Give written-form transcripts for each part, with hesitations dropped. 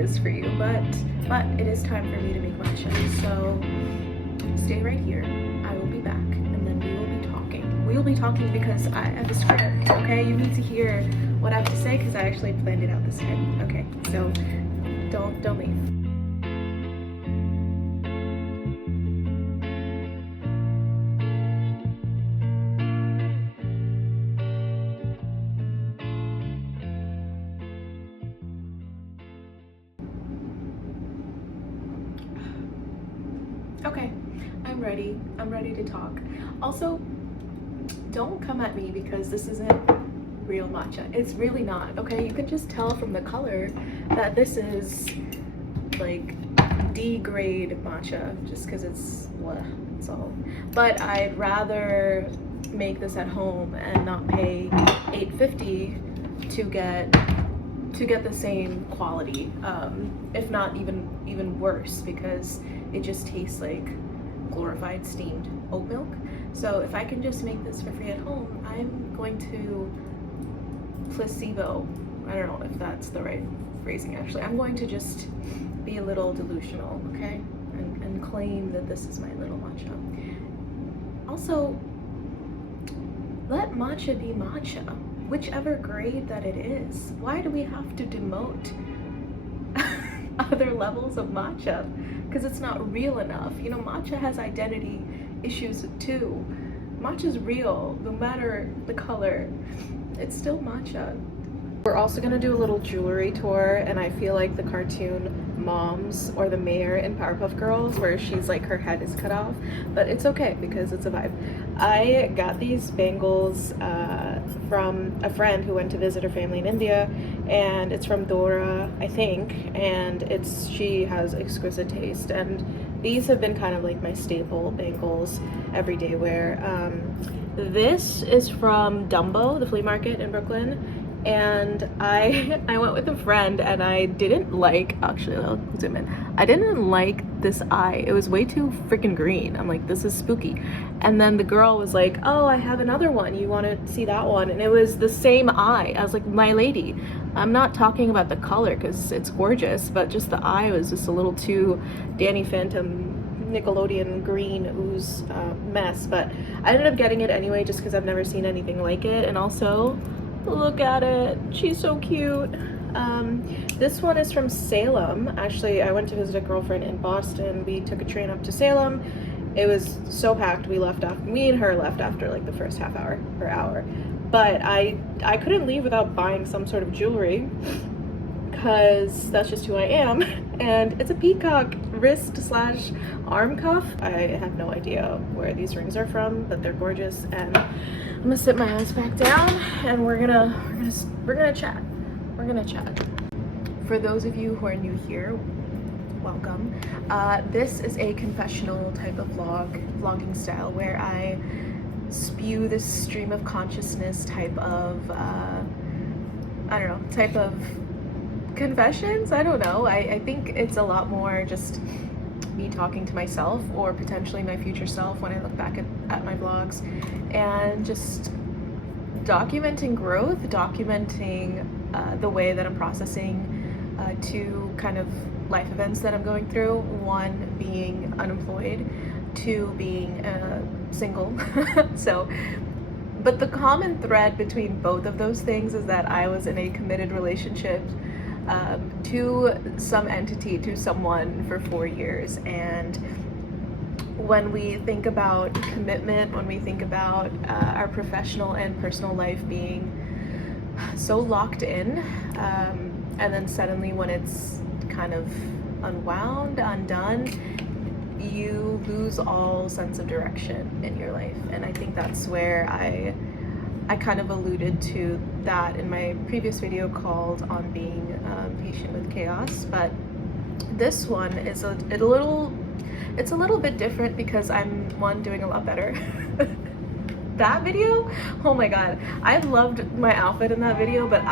is for you, but it is time for me to make matcha. So stay right here. I will be back, and then we will be talking. We will be talking because I have a script, okay? You need to hear what I have to say because I actually planned it out this time. Okay, so don't leave. Okay, I'm ready. I'm ready to talk. Also, don't come at me because this isn't real matcha. It's really not, okay? You can just tell from the color that this is like D grade matcha just because it's all. But I'd rather make this at home and not pay $8.50 to get the same quality, if not even worse, because it just tastes like glorified steamed oat milk. So if I can just make this for free at home, I'm going to placebo. I don't know if that's the right phrasing actually. I'm going to just be a little delusional, okay? And claim that this is my little matcha. Also, let matcha be matcha, whichever grade that it is. Why do we have to demote other levels of matcha? Because it's not real enough. You know, matcha has identity issues too. Matcha's real, no matter the color. It's still matcha. We're also gonna do a little jewelry tour, and I feel like the cartoon moms or the mayor in Powerpuff Girls, where she's like her head is cut off, but it's okay because it's a vibe. I got these bangles from a friend who went to visit her family in India, and it's from Dora, I think, and she has exquisite taste, and these have been kind of like my staple bangles, everyday wear. This is from Dumbo, the flea market in Brooklyn, and I went with a friend, and I didn't like, actually I'll zoom in, I didn't like this eye. It was way too freaking green. I'm like, this is spooky. And then the girl was like, oh, I have another one, you want to see that one? And it was the same eye. I was like, my lady, I'm not talking about the color because it's gorgeous, but just the eye was just a little too Danny Phantom Nickelodeon green ooze mess. But I ended up getting it anyway just because I've never seen anything like it. And also, look at it, she's so cute. This one is from Salem. Actually, I went to visit a girlfriend in Boston. We took a train up to Salem. It was so packed. Me and her left after like the first half hour or hour. But I couldn't leave without buying some sort of jewelry because that's just who I am. And it's a peacock wrist / arm cuff. I have no idea where these rings are from, but they're gorgeous. And I'm gonna sit my ass back down, and we're gonna chat. We're gonna chat. For those of you who are new here, welcome. This is a confessional type of vlogging style where I spew this stream of consciousness type of type of confessions. I don't know. I think it's a lot more just me talking to myself, or potentially my future self when I look back at my vlogs, and just documenting growth, documenting the way that I'm processing two kind of life events that I'm going through. One being unemployed, two being single. But the common thread between both of those things is that I was in a committed relationship to some entity, to someone, for 4 years. And when we think about commitment, when we think about our professional and personal life being so locked in, and then suddenly when it's kind of unwound, undone, you lose all sense of direction in your life. And I think that's where I kind of alluded to that in my previous video called on being patient with chaos. But this one is a little bit different because I'm doing a lot better. That video, oh my god, I loved my outfit in that video, but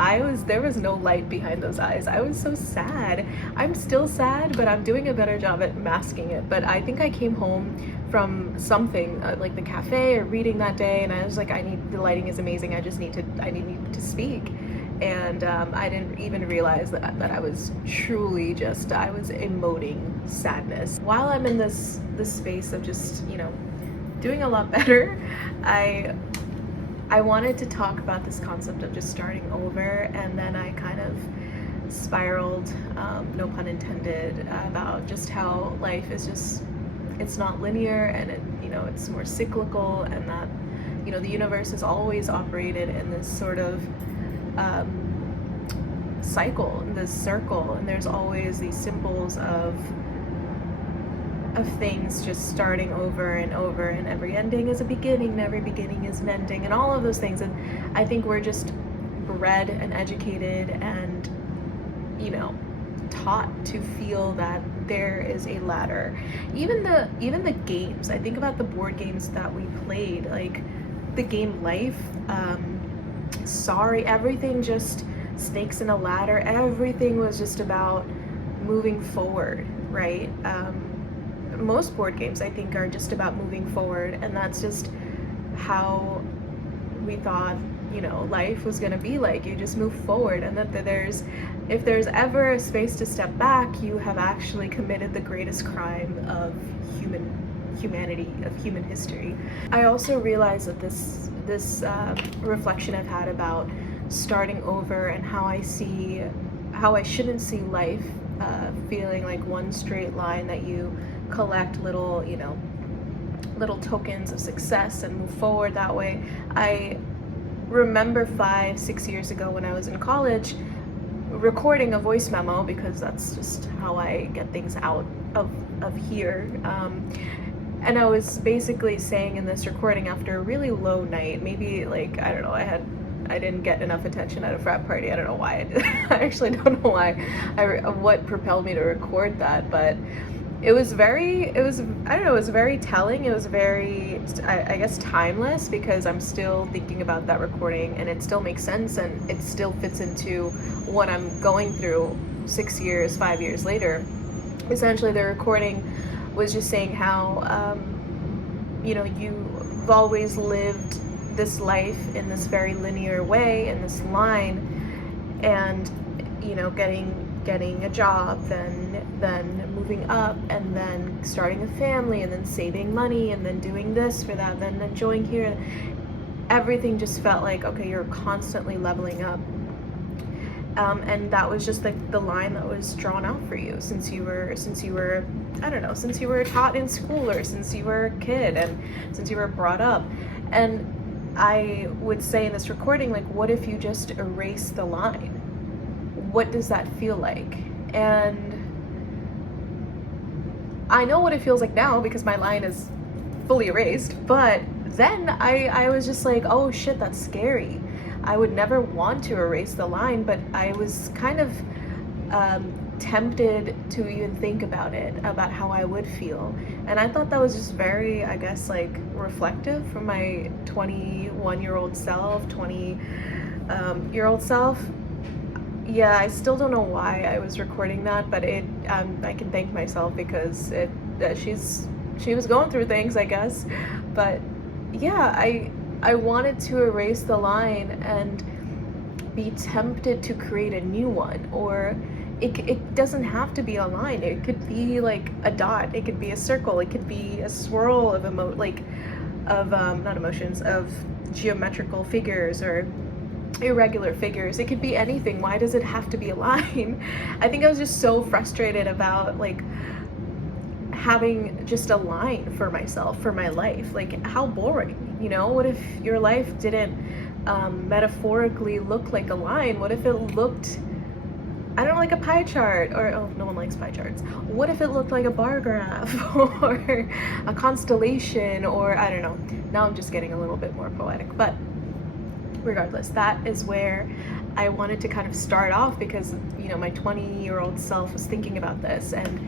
there was no light behind those eyes. I was so sad. I'm still sad, but I'm doing a better job at masking it. But I think I came home from something like the cafe or reading that day, and I was like, the lighting is amazing, I need to speak. And I didn't even realize that I was truly just, I was emoting sadness. While I'm in this space of just, you know, doing a lot better, I wanted to talk about this concept of just starting over, and then I kind of spiraled, no pun intended, about just how life is just, it's not linear, and it, you know, it's more cyclical, and that, you know, the universe has always operated in this sort of cycle, this circle, and there's always these symbols of things just starting over and over, and every ending is a beginning, and every beginning is an ending, and all of those things. And I think we're just bred and educated and, you know, taught to feel that there is a ladder. Even the games, I think about the board games that we played, like the game Life, Sorry, everything just snakes in a ladder. Everything was just about moving forward, right? Most board games, I think, are just about moving forward, and that's just how we thought, you know, life was going to be like. You just move forward, and that if there's ever a space to step back, you have actually committed the greatest crime of humanity, of human history. I also realized that this reflection I've had about starting over, and how I shouldn't see life feeling like one straight line that you collect little, you know, little tokens of success and move forward that way. I remember 5-6 years ago when I was in college recording a voice memo, because that's just how I get things out of here. And I was basically saying in this recording, after a really low night, maybe like, I don't know, I didn't get enough attention at a frat party. I don't know why. I actually don't know why. What propelled me to record that, but it was very telling. It was very, I guess, timeless, because I'm still thinking about that recording, and it still makes sense, and it still fits into what I'm going through 5 years later. Essentially, the recording was just saying how, you know, you've always lived this life in this very linear way, in this line, and, you know, getting a job, then moving up, and then starting a family, and then saving money, and then doing this for that, then enjoying here. Everything just felt like, okay, you're constantly leveling up. And that was just like the line that was drawn out for you since you were I don't know, since you were taught in school, or since you were a kid, and since you were brought up. And I would say in this recording, like, what if you just erase the line? What does that feel like? And I know what it feels like now, because my line is fully erased, but then I was just like, oh shit, that's scary. I would never want to erase the line, but I was kind of tempted to even think about it, about how I would feel. And I thought that was just very, I guess, like, reflective from my 21-year-old self, 20-year-old self. Yeah, I still don't know why I was recording that, but I can thank myself, because she was going through things, I guess. But yeah, I wanted to erase the line and be tempted to create a new one. Or it doesn't have to be a line. It could be like a dot. It could be a circle. It could be a swirl of of geometrical figures or irregular figures. It could be anything. Why does it have to be a line? I think I was just so frustrated about, like, having just a line for myself, for my life. Like, how boring, you know? What if your life didn't metaphorically look like a line? What if it looked, I don't know, like a pie chart? Or, oh, no one likes pie charts. What if it looked like a bar graph or a constellation, or I don't know. Now I'm just getting a little bit more poetic, but regardless, that is where I wanted to kind of start off, because, you know, my 20-year-old self was thinking about this, and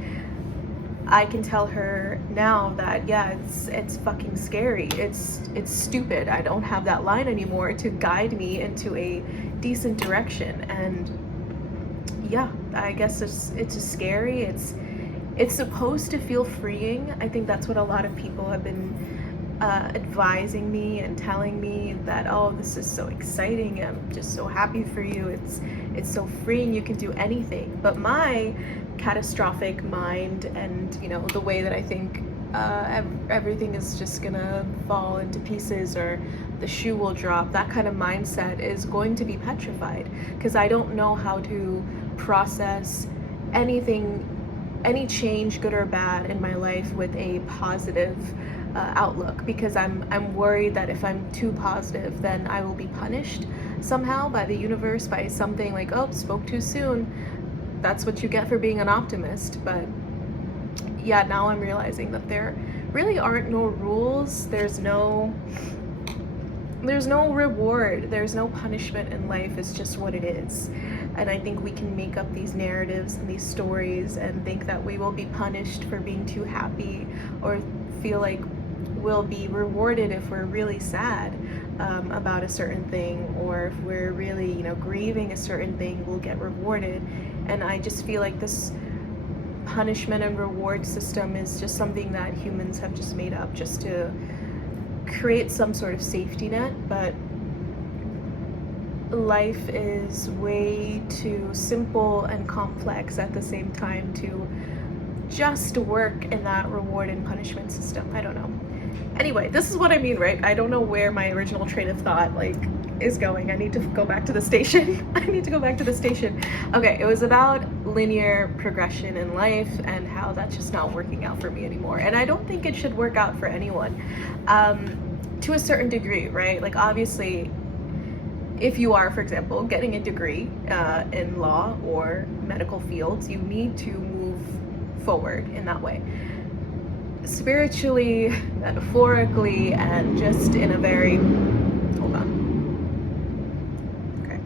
I can tell her now that, yeah, it's fucking scary. It's stupid. I don't have that line anymore to guide me into a decent direction. And yeah, I guess it's just scary. It's supposed to feel freeing. I think that's what a lot of people have been advising me and telling me that, oh, this is so exciting, I'm just so happy for you, it's so freeing, you can do anything. But my catastrophic mind and, you know, the way that I think everything is just gonna fall into pieces or the shoe will drop, that kind of mindset is going to be petrified, because I don't know how to process anything, any change, good or bad, in my life with a positive outlook, because I'm worried that if I'm too positive, then I will be punished somehow by the universe, by something like, oh, spoke too soon, that's what you get for being an optimist. But yeah, now I'm realizing that there really aren't no rules, there's no reward, there's no punishment in life, it's just what it is. And I think we can make up these narratives and these stories and think that we will be punished for being too happy, or feel like we'll be rewarded if we're really sad about a certain thing, or if we're really, you know, grieving a certain thing, we'll get rewarded. And I just feel like this punishment and reward system is just something that humans have just made up just to create some sort of safety net. But life is way too simple and complex at the same time to just work in that reward and punishment system. I don't know. Anyway, this is what I mean, right? I don't know where my original train of thought is going. I need to go back to the station. I need to go back to the station. Okay, it was about linear progression in life and how that's just not working out for me anymore. And I don't think it should work out for anyone, to a certain degree, right? Like, obviously, if you are, for example, getting a degree in law or medical fields, you need to move forward in that way. Spiritually, metaphorically, and just in a very, hold on. Okay.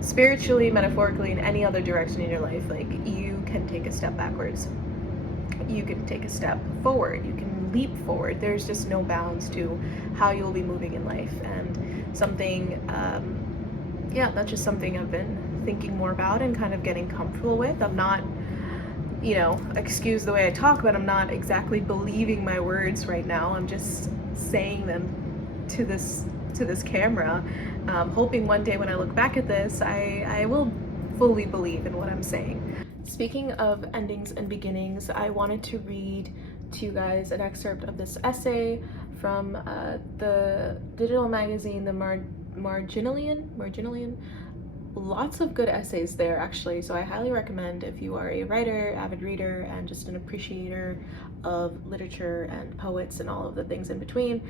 Spiritually, metaphorically, in any other direction in your life, like, you can take a step backwards. You can take a step forward. You can leap forward. There's just no bounds to how you'll be moving in life. And something, yeah, that's just something I've been thinking more about and kind of getting comfortable with. I'm not, you know, excuse the way I talk, but I'm not exactly believing my words right now. I'm just saying them to this camera, hoping one day when I look back at this, I will fully believe in what I'm saying. Speaking of endings and beginnings, I wanted to read to you guys an excerpt of this essay from the digital magazine, the Marginalian. Lots of good essays there, actually, so I highly recommend if you are a writer, avid reader, and just an appreciator of literature and poets and all of the things in between.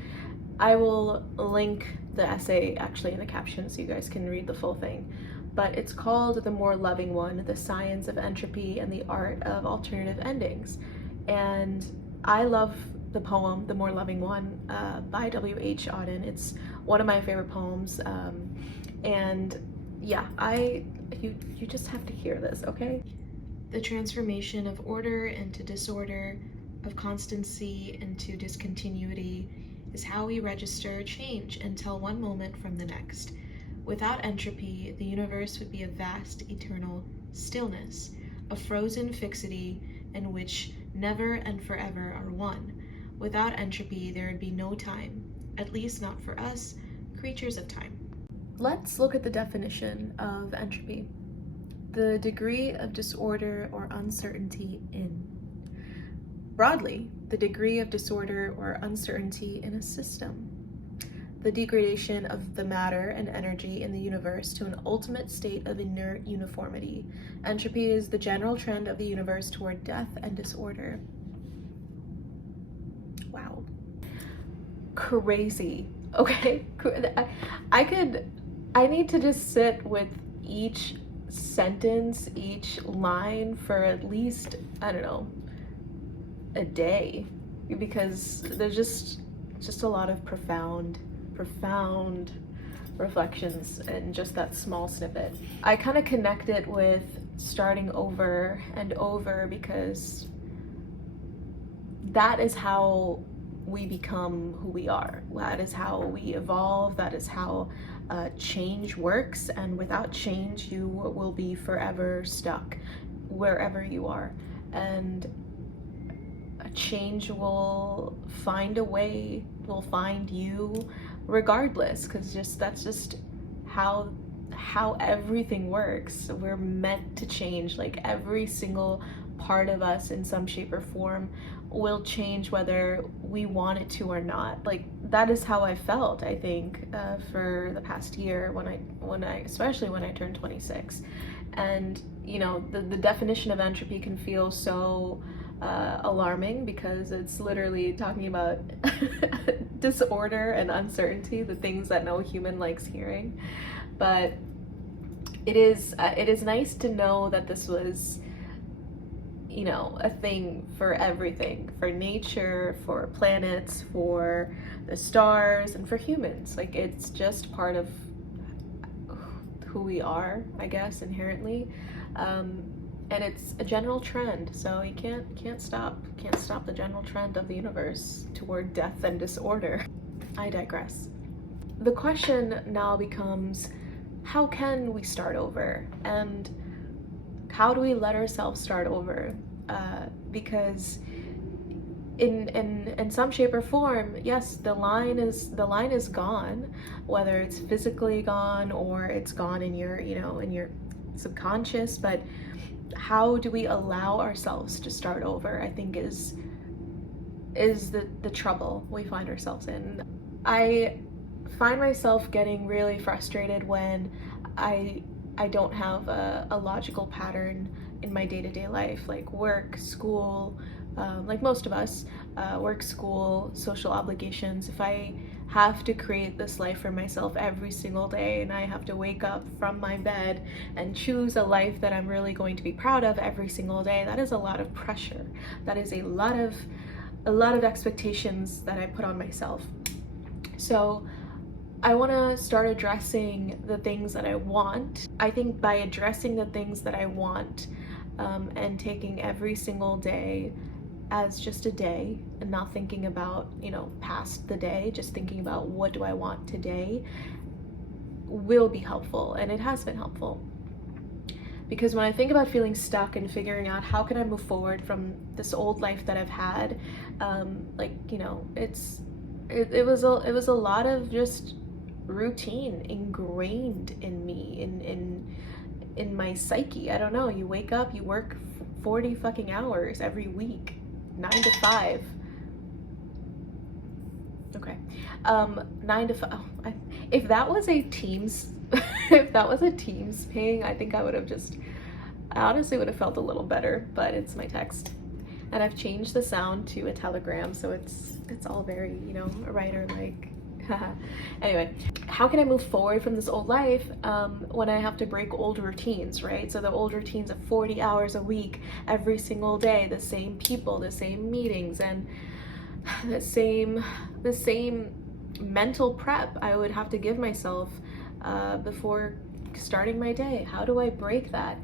I will link the essay actually in the caption so you guys can read the full thing. But it's called The More Loving One, The Science of Entropy and the Art of Alternative Endings. And I love the poem, The More Loving One, by W.H. Auden. It's one of my favorite poems. And yeah, you just have to hear this, okay? The transformation of order into disorder, of constancy into discontinuity, is how we register change until one moment from the next. Without entropy, the universe would be a vast, eternal stillness, a frozen fixity in which never and forever are one. Without entropy, there would be no time, at least not for us, creatures of time. Let's look at the definition of entropy. The degree of disorder or uncertainty in. Broadly, the degree of disorder or uncertainty in a system. The degradation of the matter and energy in the universe to an ultimate state of inert uniformity. Entropy is the general trend of the universe toward death and disorder. Wow. Crazy. Okay? I need to just sit with each sentence, each line for at least, I don't know, a day, because there's just a lot of profound reflections in just that small snippet. I kind of connect it with starting over and over, because that is how we become who we are. That is how we evolve. That is how change works. And without change, you will be forever stuck wherever you are. And change will find a way, will find you regardless, because that's just how everything works. We're meant to change. Like every single part of us in some shape or form will change whether we want it to or not. Like that is how I felt, I think, for the past year when I especially when I turned 26. And you know, the definition of entropy can feel so alarming, because it's literally talking about disorder and uncertainty, the things that no human likes hearing. But it is nice to know that this was, you know, a thing for everything, for nature, for planets, for the stars, and for humans. Like it's just part of who we are, I guess, inherently. And it's a general trend, so you can't stop the general trend of the universe toward death and disorder. I digress. The question now becomes, how can we start over, and how do we let ourselves start over? Because in some shape or form, yes, the line is gone, whether it's physically gone or it's gone in your, you know, in your subconscious. But how do we allow ourselves to start over, I think is the trouble we find ourselves in. I find myself getting really frustrated when I don't have a logical pattern in my day-to-day life, like work, school, like most of us, work, school, social obligations. If I have to create this life for myself every single day, and I have to wake up from my bed and choose a life that I'm really going to be proud of every single day, that is a lot of pressure. That is a lot of expectations that I put on myself. So I want to start addressing the things that I want. I think by addressing the things that I want, and taking every single day as just a day, and not thinking about, you know, past the day, just thinking about what do I want today, will be helpful. And it has been helpful, because when I think about feeling stuck and figuring out how can I move forward from this old life that I've had, like, you know, it was a lot of just routine ingrained in me, in my psyche. I don't know, you wake up, you work 40 fucking hours every week, 9 to 5. Okay. 9 to 5. Oh, if that was a Teams if that was a Teams ping, I think I honestly would have felt a little better, but it's my text. And I've changed the sound to a telegram, so it's all very, you know, writer like. Anyway, how can I move forward from this old life when I have to break old routines, right? So the old routines of 40 hours a week, every single day, the same people, the same meetings, and the same mental prep I would have to give myself before starting my day. How do I break that?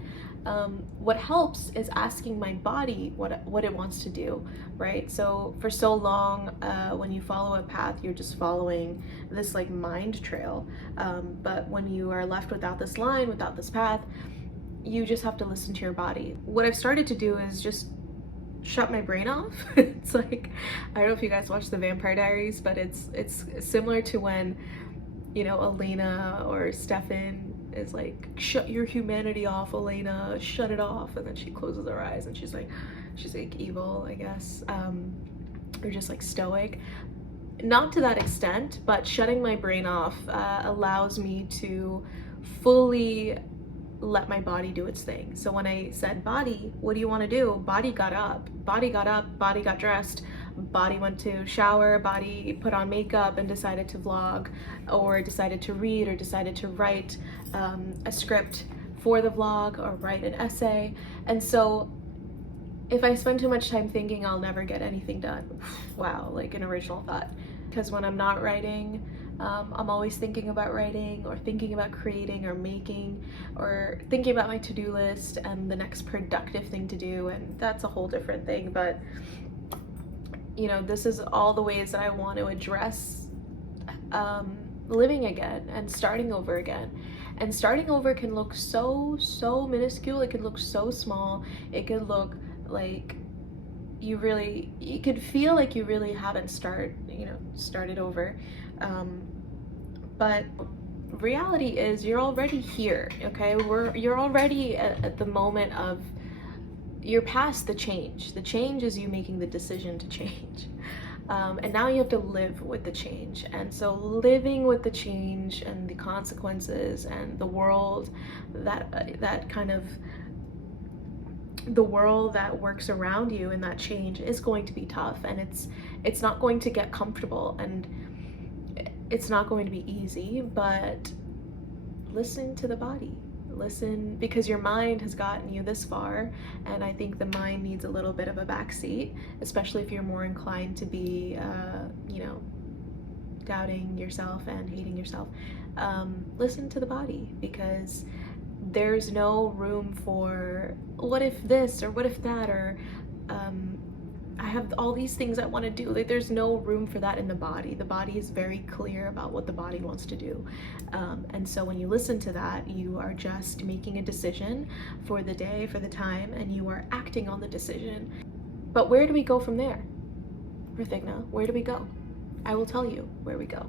What helps is asking my body what it wants to do, right? So for so long, when you follow a path, you're just following this like mind trail. But when you are left without this line, without this path, you just have to listen to your body. What I've started to do is just shut my brain off. It's like, I don't know if you guys watch The Vampire Diaries, but it's similar to when, you know, Elena or Stefan is like, shut your humanity off, Elena, shut it off, and then she closes her eyes and she's like evil, I guess, or just like stoic. Not to that extent, but shutting my brain off allows me to fully let my body do its thing. So when I said, body, what do you want to do? Body got up, body got dressed, body went to shower, body put on makeup and decided to vlog, or decided to read, or decided to write a script for the vlog, or write an essay. And so if I spend too much time thinking I'll never get anything done, wow, like an original thought. Because when I'm not writing, I'm always thinking about writing, or thinking about creating or making, or thinking about my to-do list and the next productive thing to do, and that's a whole different thing. But you know, this is all the ways that I want to address living again and starting over again. And starting over can look so minuscule. It can look so small. It could look like you could feel like you really haven't started over. But reality is you're already here, okay? You're already at the moment of, you're past the change. The change is you making the decision to change. And now you have to live with the change. And so living with the change and the consequences and the world that kind of, the world that works around you in that change is going to be tough, and it's not going to get comfortable, and it's not going to be easy. But listen to the body. Listen, because your mind has gotten you this far, and I think the mind needs a little bit of a backseat, especially if you're more inclined to be doubting yourself and hating yourself. Listen to the body, because there's no room for what if this or what if that, or I have all these things I want to do. Like, there's no room for that in the body. The body is very clear about what the body wants to do. And so when you listen to that, you are just making a decision for the day, for the time, and you are acting on the decision. But where do we go from there? Rithigna, where do we go? I will tell you where we go.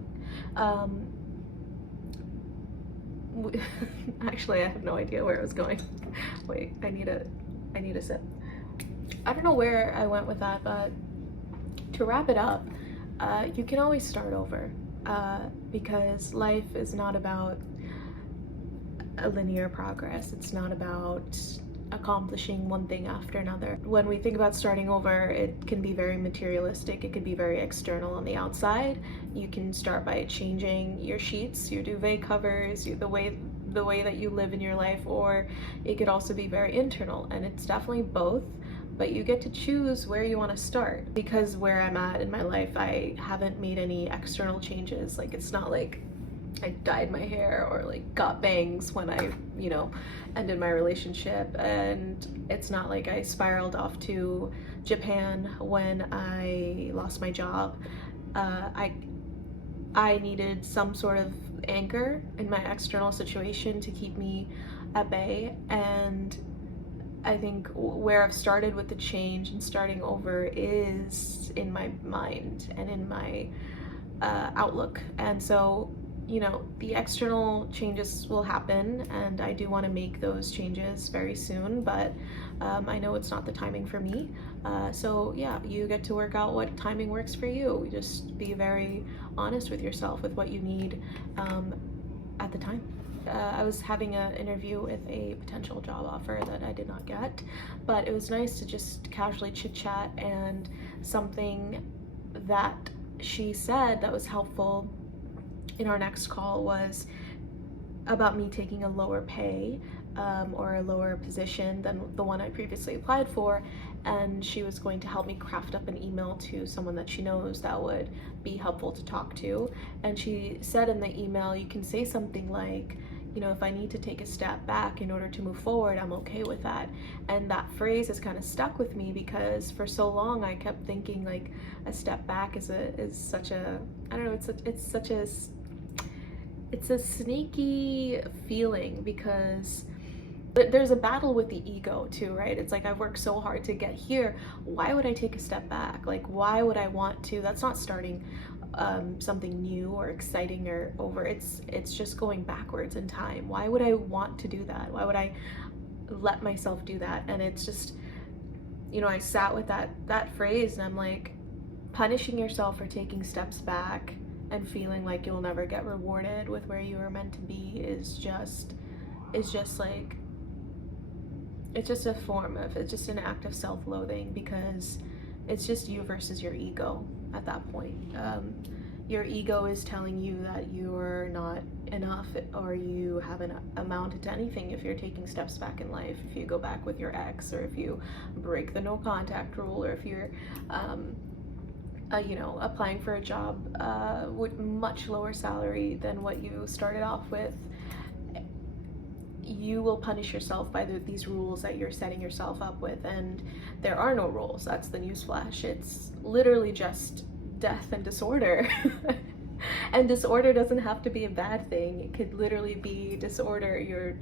Actually, I have no idea where I was going. Wait, I need a sip. I don't know where I went with that, but to wrap it up, you can always start over, because life is not about a linear progress. It's not about accomplishing one thing after another. When we think about starting over, it can be very materialistic. It could be very external on the outside. You can start by changing your sheets, your duvet covers, the way that you live in your life, or it could also be very internal, and it's definitely both. But you get to choose where you want to start, because where I'm at in my life, I haven't made any external changes. Like, it's not like I dyed my hair or like got bangs when I, ended my relationship, and it's not like I spiraled off to Japan when I lost my job. I needed some sort of anchor in my external situation to keep me at bay, and I think where I've started with the change and starting over is in my mind and in my outlook. And so, the external changes will happen, and I do want to make those changes very soon, but I know it's not the timing for me. So yeah, you get to work out what timing works for you. Just be very honest with yourself with what you need at the time. I was having an interview with a potential job offer that I did not get, but it was nice to just casually chit chat, and something that she said that was helpful in our next call was about me taking a lower pay or a lower position than the one I previously applied for, and she was going to help me craft up an email to someone that she knows that would be helpful to talk to. And she said in the email, you can say something like, if I need to take a step back in order to move forward, I'm okay with that. And that phrase has kind of stuck with me, because for so long I kept thinking like a step back is such a, I don't know, it's a sneaky feeling, because there's a battle with the ego too, right? It's like, I've worked so hard to get here. Why would I take a step back? Like, why would I want to? That's not starting something new or exciting or over. It's just going backwards in time. Why would I want to do that? Why would I let myself do that? And it's just, I sat with that phrase, and I'm like, punishing yourself for taking steps back and feeling like you'll never get rewarded with where you were meant to be is just like, it's just an act of self-loathing, because it's just you versus your ego at that point. Your ego is telling you that you're not enough, or you haven't amounted to anything if you're taking steps back in life, if you go back with your ex, or if you break the no contact rule, or if you're applying for a job with much lower salary than what you started off with. You will punish yourself by these rules that you're setting yourself up with, and there are no rules. That's the newsflash. It's literally just death and disorder. And disorder doesn't have to be a bad thing. It could literally be disorder.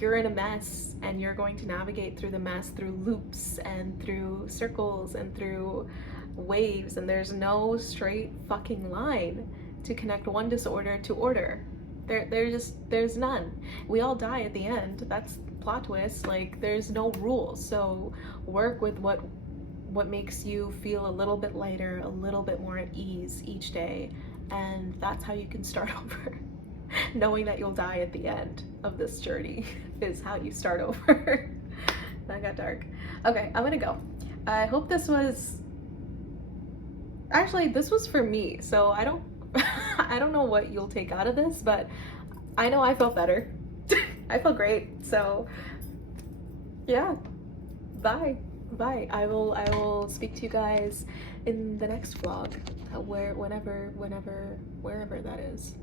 you're in a mess and you're going to navigate through the mess through loops and through circles and through waves, and there's no straight fucking line to connect one disorder to order. There's none. We all die at the end. That's plot twist. Like, there's no rules. So work with what makes you feel a little bit lighter, a little bit more at ease each day, and that's how you can start over. Knowing that you'll die at the end of this journey is how you start over. That got dark. Okay, I'm gonna go. I hope this was, actually this was for me, so I don't I don't know what you'll take out of this, but I know I felt better. I felt great. So yeah, bye. I will speak to you guys in the next vlog, wherever that is.